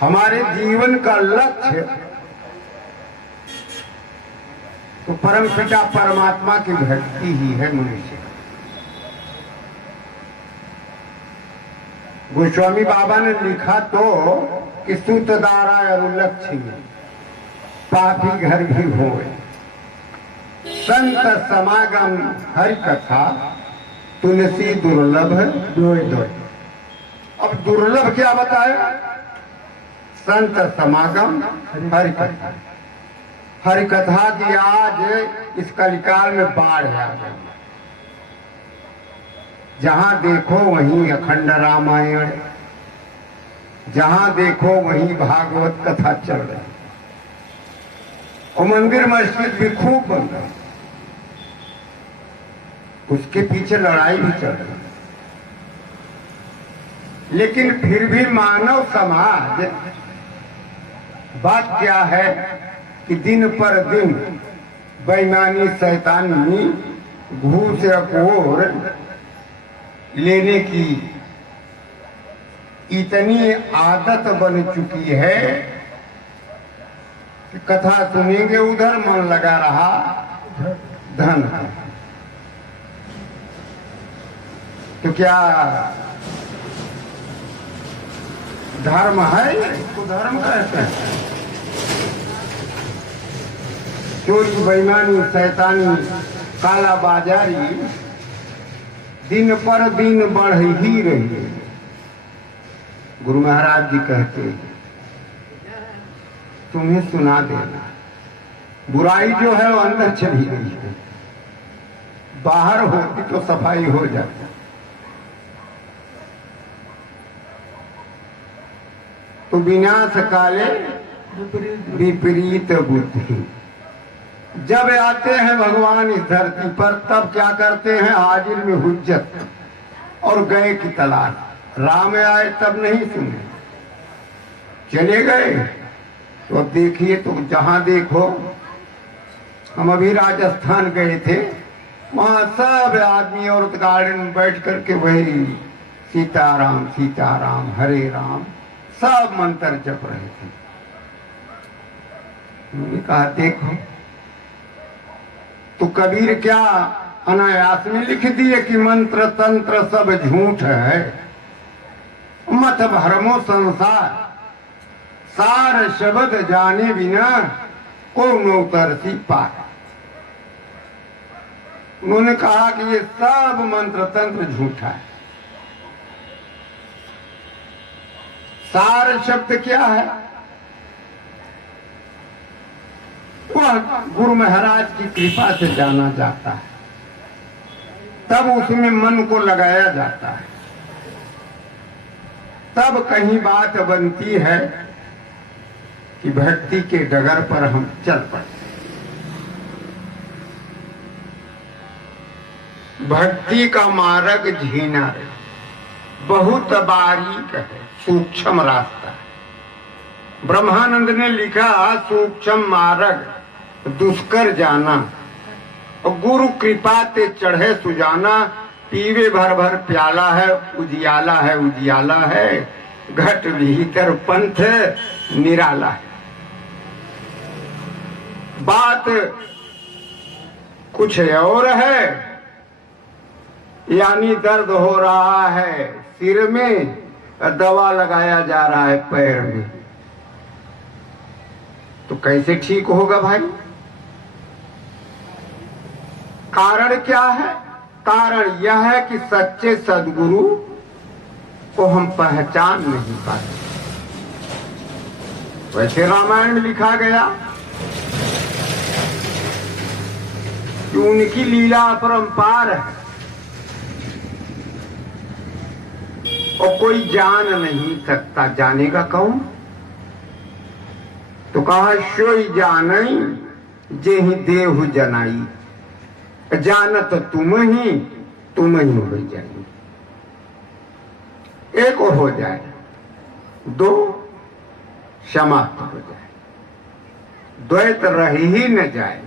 हमारे जीवन का लक्ष्य तो परमपिता परमात्मा की भक्ति ही है मनुष्य। गोस्वामी बाबा ने लिखा तो कि सूतदारा लक्ष्मी पापी घर भी होए, संत समागम हरि कथा तुलसी दुर्लभ दोय दोय। अब दुर्लभ क्या बताया? संत समागम हरि कथा। हरि कथा की आज इस कलिकाल में बाढ़ आ गई। जहां देखो वहीं अखंड रामायण, जहां देखो वहीं भागवत कथा चल रही, और मंदिर मस्जिद भी खूब बन रहा, उसके पीछे लड़ाई भी चल रही। लेकिन फिर भी मानव समाज बात क्या है कि दिन पर दिन बेईमानी शैतानी घूस अकोर लेने की इतनी आदत बन चुकी है कि कथा सुनेंगे उधर मन लगा रहा धन। तो क्या धर्म है? इसको धर्म कहते हैं। चोरी बेईमानी शैतानी काला बाजारी दिन पर दिन बढ़ ही रही है। गुरु महाराज जी कहते हैं तुम्हें सुना देना, बुराई जो है वो अंदर चली गई है, बाहर होती तो सफाई हो जाती। तो विनाश काले विपरीत बुद्धि। जब आते हैं भगवान इस धरती पर तब क्या करते हैं? हाजिर में हुज्जत और गए की तलाश। राम आए तब नहीं सुने, चले गए। तो अब देखिए, तो जहां देखो, हम अभी राजस्थान गए थे, वहां सब आदमी औरत गार्डन में बैठ करके वही सीताराम सीताराम हरे राम सब मंत्र जप रहे थे। उन्होंने कहा देखो, तो कबीर क्या अनायास में लिख दिए कि मंत्र तंत्र सब झूठ है, मत भरमो संसार, सार शब्द जाने बिना को नौतरसी पार। उन्होंने कहा कि ये सब मंत्र तंत्र झूठा है। सार शब्द क्या है? वह गुरु महाराज की कृपा से जाना जाता है, तब उसमें मन को लगाया जाता है, तब कहीं बात बनती है कि भक्ति के डगर पर हम चल पड़े। भक्ति का मार्ग झीना है, बहुत बारीक है, सूक्ष्म रास्ता है। ब्रह्मानंद ने लिखा सूक्ष्म मार्ग दुष्कर जाना, और गुरु कृपा ते चढ़े सुजाना। पीवे भर भर प्याला है, उजियाला है उजियाला है, घट भीतर पंथ निराला है। बात कुछ और है, यानी दर्द हो रहा है सिर में, दवा लगाया जा रहा है पैर में, तो कैसे ठीक होगा भाई? कारण क्या है? कारण यह है कि सच्चे सद्गुरु को हम पहचान नहीं पाते। वैसे रामायण में लिखा गया कि उनकी लीला अपरंपार है और कोई जान नहीं सकता। जानेगा कौन? तो कहा सोई जानई जे ही देहु जनाई, जानत तुम ही हो जाए। एक हो जाए, दो समाप्त हो जाए, द्वैत रह ही न जाए।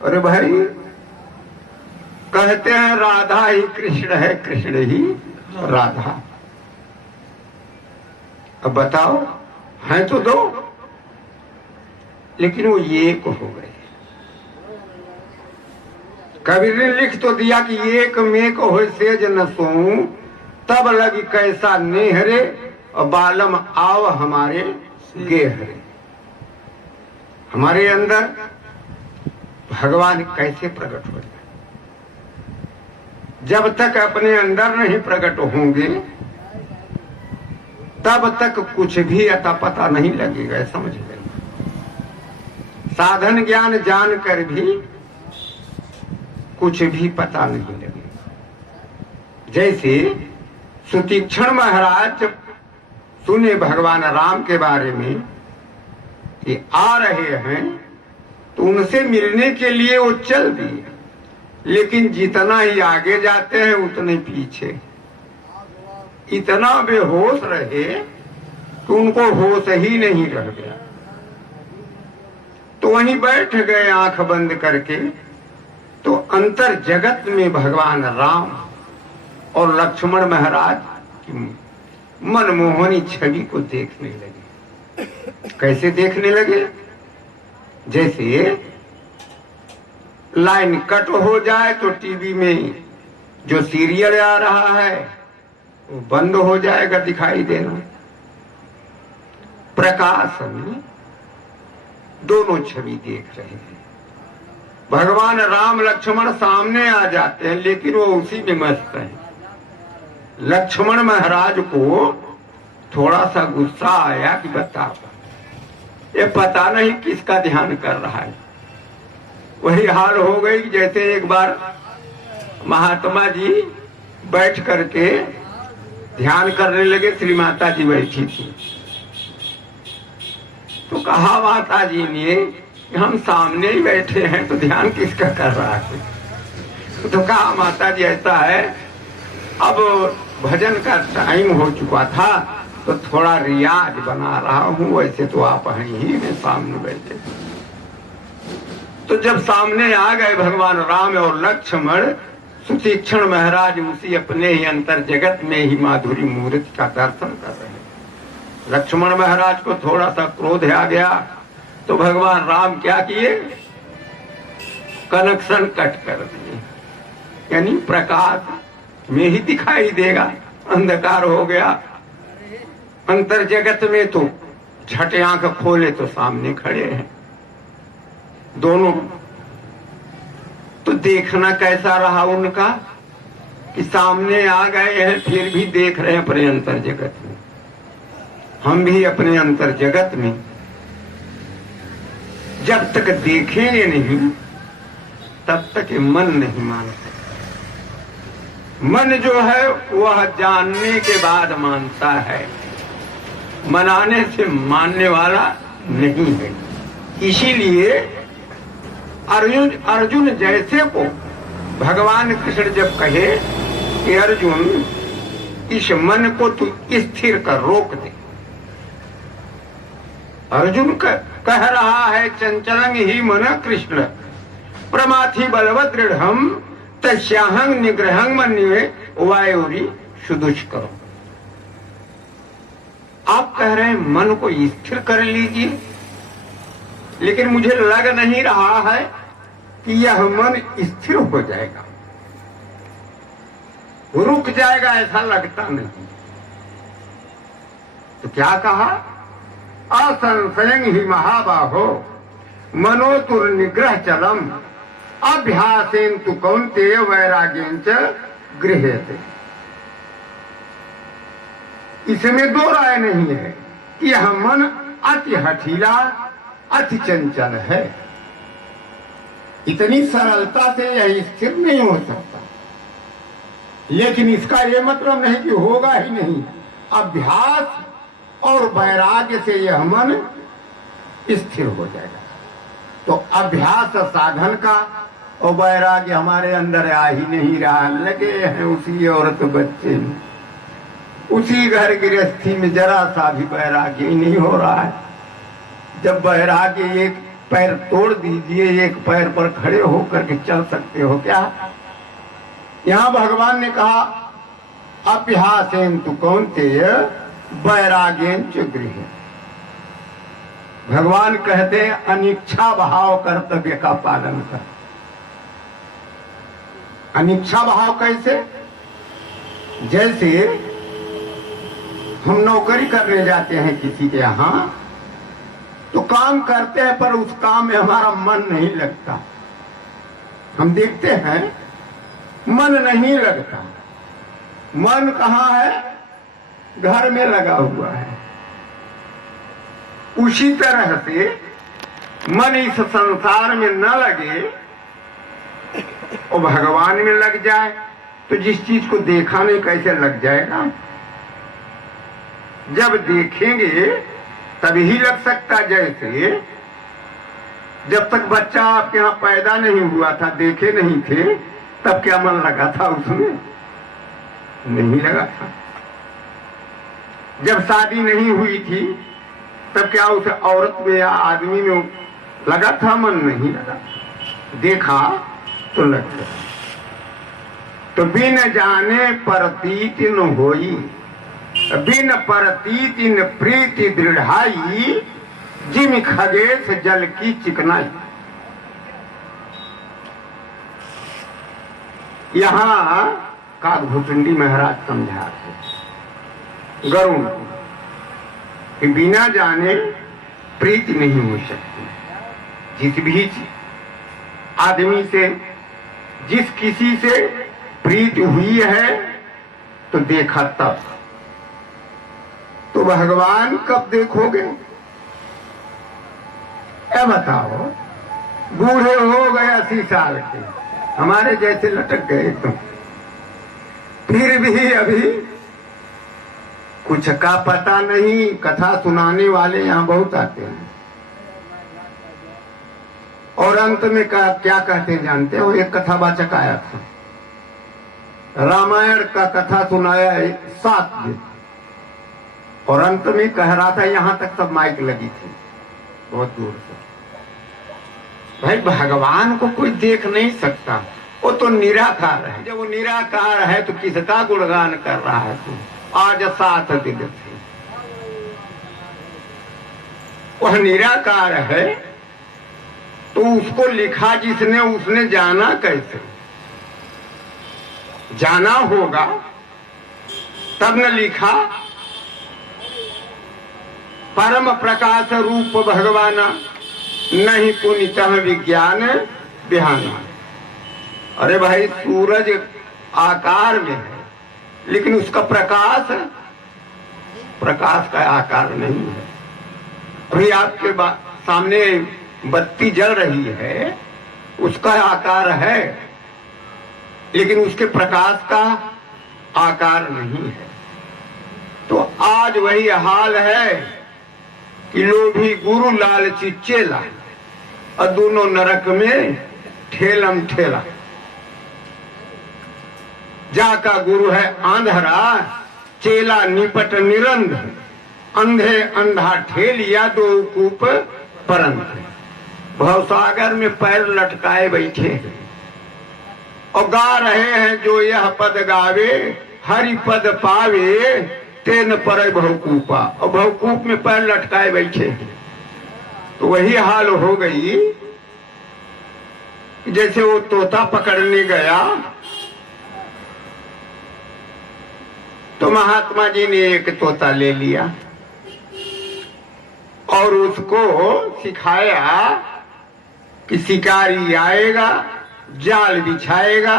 अरे भाई, कहते हैं राधा ही कृष्ण है, कृष्ण ही राधा। अब बताओ, हैं तो दो, लेकिन वो एक हो गए। कबीर ने लिख तो दिया कि एक में को हो सेज न सोऊं, तब लगी कैसा नेहरे, और बालम आओ हमारे गेहरे। हमारे अंदर भगवान कैसे प्रकट हो जाए? जब तक अपने अंदर नहीं प्रकट होंगे तब तक कुछ भी अता पता नहीं लगेगा, समझ गए। साधन ज्ञान जानकर भी कुछ भी पता नहीं लगेगा। जैसे सुतीक्षण महाराज जब सुने भगवान राम के बारे में कि आ रहे हैं, तो उनसे मिलने के लिए वो चल दिए, लेकिन जितना ही आगे जाते हैं उतने पीछे। इतना बेहोश रहे कि उनको होश ही नहीं रह गया। तो वहीं बैठ गए आंख बंद करके। तो अंतर जगत में भगवान राम और लक्ष्मण महाराज की मनमोहनी छवि को देखने लगे। कैसे देखने लगे? जैसे लाइन कट हो जाए तो टीवी में जो सीरियल आ रहा है वो बंद हो जाएगा दिखाई देना। प्रकाश में दोनों छवि देख रहे हैं। भगवान राम लक्ष्मण सामने आ जाते हैं, लेकिन वो उसी में मस्त है। लक्ष्मण महाराज को थोड़ा सा गुस्सा आया कि बता, ये पता नहीं किसका ध्यान कर रहा है। वही हाल हो गई जैसे एक बार महात्मा जी बैठ करके ध्यान करने लगे, श्री माता जी बैठी थी। तो कहा माता जी ने कि हम सामने ही बैठे हैं तो ध्यान किसका कर रहा है? तो कहा माता जी ऐसा है, अब भजन का टाइम हो चुका था तो थोड़ा रियाज बना रहा हूं, वैसे तो आप हैं ही, मैं सामने बैठे। तो जब सामने आ गए भगवान राम और लक्ष्मण, सुतीक्षण महाराज उसी अपने ही अंतर जगत में ही माधुरी मूर्ति का दर्शन कर रहे हैं। लक्ष्मण महाराज को थोड़ा सा क्रोध आ गया तो भगवान राम क्या किए? कनेक्शन कट कर दिए, यानी प्रकाश में ही दिखाई देगा, अंधकार हो गया। अंतर जगत में तो झट आंख खोले तो सामने खड़े हैं दोनों। तो देखना कैसा रहा उनका कि सामने आ गए हैं फिर भी देख रहे हैं अपने अंतर जगत में। हम भी अपने अंतर जगत में जब तक देखेंगे नहीं तब तक मन नहीं मानते। मन जो है वह जानने के बाद मानता है, मनाने से मानने वाला नहीं है। इसीलिए अर्जुन जैसे को भगवान कृष्ण जब कहे कि अर्जुन इस मन को तू स्थिर कर, रोक दे। अर्जुन कह रहा है चंचलंग ही मन कृष्ण प्रमाथि बलवत दृढ़ तस्याहं निग्रहं मन्ये वायुरी सुदुष्करम। आप कह रहे हैं मन को स्थिर कर लीजिए, लेकिन मुझे लग नहीं रहा है कि यह मन स्थिर हो जाएगा, रुक जाएगा, ऐसा लगता नहीं। तो क्या कहा? असंशयं ही महाबाहो मनोतुर निग्रह चलम अभ्यासेन तु कौन्तेय वैराग्येन च गृह्यते। इसमें दो राय नहीं है कि यह मन अति हठीला अति चंचल है, इतनी सरलता से यह स्थिर नहीं हो सकता। लेकिन इसका यह मतलब नहीं कि होगा ही नहीं। अभ्यास और वैराग्य से यह मन स्थिर हो जाएगा। तो अभ्यास साधन का और वैराग्य हमारे अंदर आ ही नहीं रहा, लगे हैं उसी औरत बच्चे में, उसी घर गृहस्थी में जरा सा भी वैराग्य ही नहीं हो रहा है। जब वैराग्य एक पैर तोड़ दीजिए, एक पैर पर खड़े होकर के चल सकते हो क्या? यहाँ भगवान ने कहा अभ्यासेन तु कौन्तेय वैराग्यंच गृह। भगवान कहते हैं अनिच्छा भाव कर्तव्य का पालन कर। अनिच्छा भाव कैसे? जैसे हम नौकरी करने जाते हैं किसी के यहां, तो काम करते हैं पर उस काम में हमारा मन नहीं लगता। हम देखते हैं मन नहीं लगता। मन कहाँ है? घर में लगा हुआ है। उसी तरह से मन इस संसार में न लगे और भगवान में लग जाए, तो जिस चीज को देखा नहीं कैसे लग जाएगा? जब देखेंगे तभी लग सकता। जैसे जब तक बच्चा आपके यहाँ पैदा नहीं हुआ था, देखे नहीं थे, तब क्या मन लगा था उसमें? नहीं लगा था। जब शादी नहीं हुई थी, तब क्या उस औरत में या आदमी में लगा था? मन नहीं लगा। देखा तो लग गया। तो बिन जाने प्रतीत न होई, बिन प्रतीत न प्रीति दृढ़ाई, जिम खगेश जल की चिकनाई। यहां काकभूषुंडी महाराज समझाते गरुण कि बिना जाने प्रीति नहीं हो सकती। जिस भी आदमी से, जिस किसी से प्रीति हुई है तो देखा तब। तो भगवान कब देखोगे? क्या बताओ, बूढ़े हो गए 80 साल के, हमारे जैसे लटक गए, तो फिर भी अभी कुछ का पता नहीं। कथा सुनाने वाले यहाँ बहुत आते हैं और अंत में क्या कहते हैं जानते हो? एक कथावाचक आया था, रामायण का कथा सुनाया 7 दिन और अंत में कह रहा था, यहां तक सब माइक लगी थी बहुत दूर से। भाई भगवान को कोई देख नहीं सकता, वो तो निराकार है। जब वो निराकार है तो किसका गुणगान कर रहा है तू? आज 7 दिन से वह निराकार है, तो उसको लिखा जिसने, उसने जाना कैसे? जाना होगा तब न लिखा। परम प्रकाश रूप भगवाना, नहीं पुनितः विज्ञान बिहाना। अरे भाई सूरज आकार में है, लेकिन उसका प्रकाश का आकार नहीं है। अभी आपके सामने बत्ती जल रही है, उसका आकार है, लेकिन उसके प्रकाश का आकार नहीं है। तो आज वही हाल है कि लोभी गुरु लालची चेला, और दोनों नरक में ठेलम ठेला। जाका गुरु है आंधरा, चेला निपट निरंध, अंधे अंधा ठेलिया दो कूप परंत। भवसागर में पैर लटकाए बैठे हैं और गा रहे हैं, जो यह पद गावे हरि पद पावे, तेन पर भवकूपा। और भवकूप में पैर लटकाए बैठे हैं। तो वही हाल हो गई जैसे वो तोता पकड़ने गया, तो महात्मा जी ने एक तोता ले लिया और उसको सिखाया कि शिकारी आएगा, जाल बिछाएगा,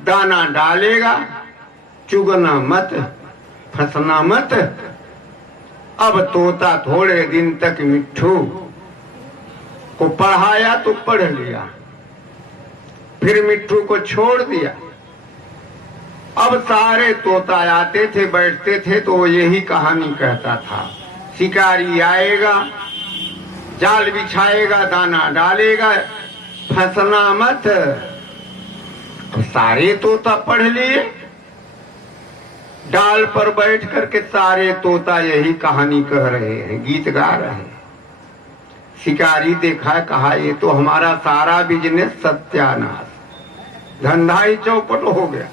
दाना डालेगा, चुगना मत, फंसना मत। अब तोता थोड़े दिन तक मिट्ठू को पढ़ाया तो पढ़ लिया, फिर मिट्ठू को छोड़ दिया। अब सारे तोता आते थे, बैठते थे, तो वो यही कहानी कहता था, शिकारी आएगा, जाल बिछाएगा, दाना डालेगा, फंसना मत। अब सारे तोता पढ़ लिए, डाल पर बैठ करके सारे तोता यही कहानी कह रहे हैं, गीत गा रहे हैं। शिकारी देखा, कहा ये तो हमारा सारा बिजनेस सत्यानाश, धंधा ही चौपट हो गया।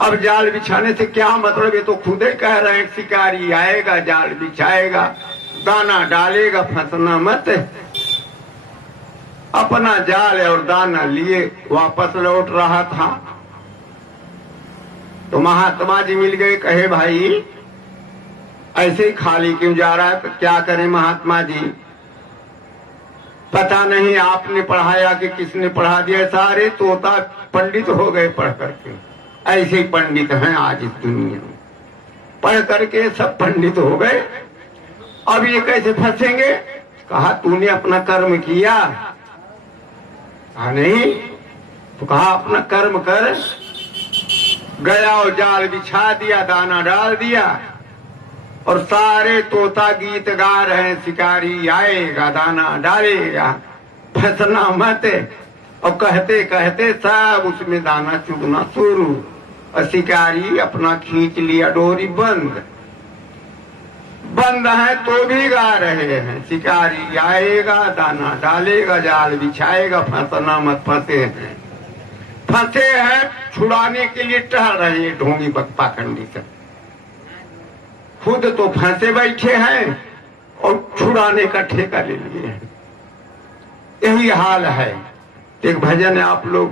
अब जाल बिछाने से क्या मतलब, ये तो खुद ही कह रहे हैं शिकारी आएगा जाल बिछाएगा दाना डालेगा फंसना मत। अपना जाल और दाना लिए वापस लौट रहा था तो महात्मा जी मिल गए, कहे भाई ऐसे ही खाली क्यों जा रहा है? तो क्या करें महात्मा जी, पता नहीं आपने पढ़ाया कि किसने पढ़ा दिया, सारे तोता पंडित हो गए पढ़ करके। ऐसे ही पंडित हैं आज इस दुनिया में, पढ़ करके सब पंडित हो गए। अब ये कैसे फंसेंगे? कहा तूने अपना कर्म किया? कहा नहीं। तो कहा अपना कर्म कर। गया और जाल बिछा दिया, दाना डाल दिया और सारे तोता गीत गा रहे हैं, शिकारी आएगा दाना डालेगा फंसना मत। और कहते कहते सब उसमें दाना चुगना शुरू और शिकारी अपना खींच लिया, डोरी बंद बंद है तो भी गा रहे हैं, शिकारी आएगा दाना डालेगा जाल बिछाएगा फंसना मत। फंसे हैं, फंसे हैं, छुड़ाने के लिए टहल रहे हैं ढोंगी पाखंडी से। खुद तो फंसे बैठे हैं और छुड़ाने का ठेका ले लिए हैं। यही हाल है। एक भजन है, आप लोग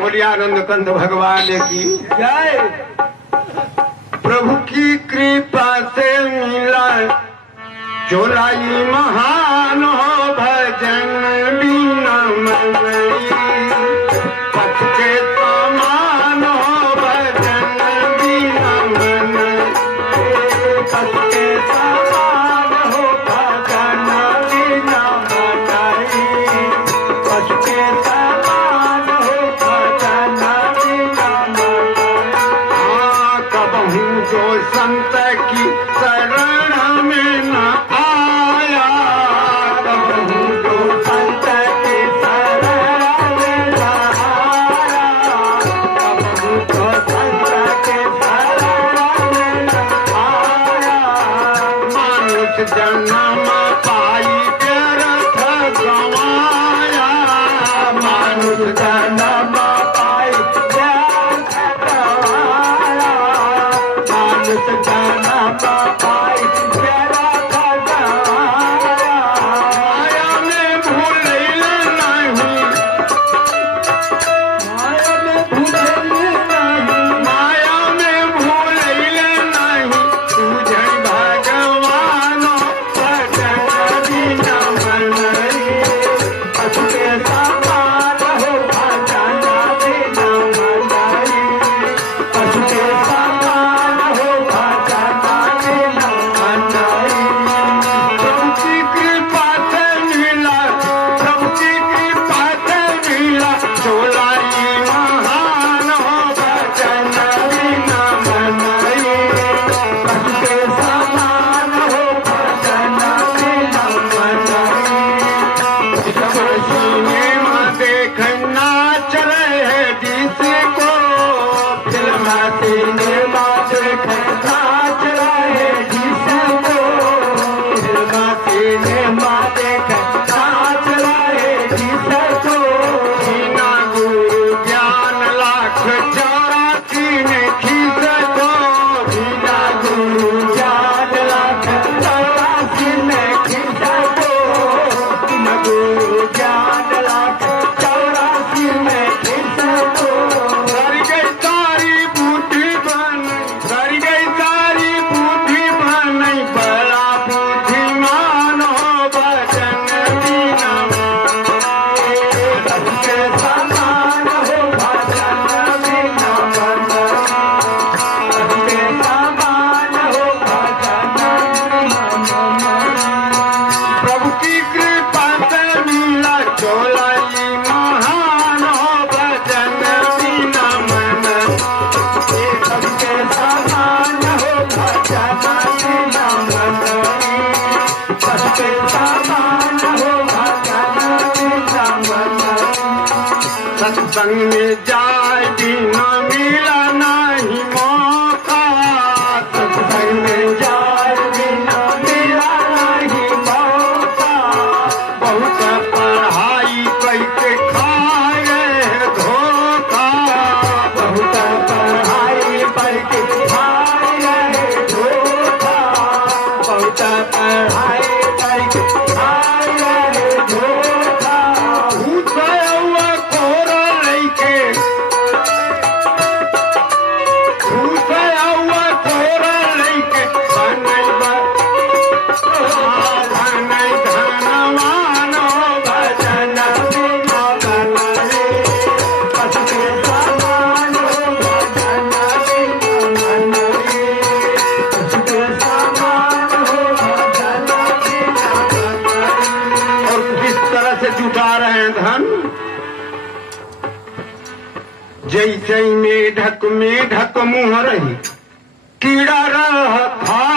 बोलिए आनंद कंद भगवान की जय। प्रभु की कृपा से मिला चोलाई महान हो भजन बिना मनई, पथ के समान हो भजन बिना मनई, पथ के समान हो भजन बिना मनई, पथ के समान हो भजन बिना मनई। कबहू जो संत की शरण में न आया, कबहू जो संत की शरण में न आया, कबहू जो संत की शरण में न आया, मानुष जन्म पाई व्यर्थ गंवाया, मानुष जन्म पाई व्यर्थ गंवाया, मानुष जन्म पाई व्यर्थ गंवाया। माया में भूलैल नहीं, माया में भूलैल नहीं, माया में भूलैल नहीं, तुझे भगवान भजन बिना मनई, पथ के समान हो भजन बिना मनई, पथ के समान हो भजन बिना मनई। सबकी कृपा से मिला, सबकी कृपा से मिला चोलाई महान हो भजन बिना मनई, पथ के समान हो भजन बिना मनई। सिनेमा देखना चले है जिसको, फिल्म सिनेमा देखना चला है जिसको, फिल्म सिनेमा देखना चला है जिसको, बिना गुरु ज्ञान लाख 84 ने खिसको, बिना गुरु ज्ञान लाख 84 ने खिसको, बिना गुरु ज्ञान लाख 84 ने खिसको। कर गई सारी बुद्धि बन, कर गई सारी बुद्धि बन, बड़ा बुद्धिमान हो भजन बिना मनई, पथ के समान हो भजन बिना मनई, पथ के समान हो भजन बिना मनई। प्रभु की कृपा से मिला चोलाई महान हो भजन बिना मनई, पथ के समान हो भजन बिना मनई, पथ के समान हो भजन बिना मनई। सत्संग में जाए बिना मिला नहीं मौका, सत्संग में जाए बिना मिला नहीं मौका, बहुत पढ़ाई करके खाए धोखा, बहुत जैसे मेढक मेढक मुँह रही कीड़ा रह था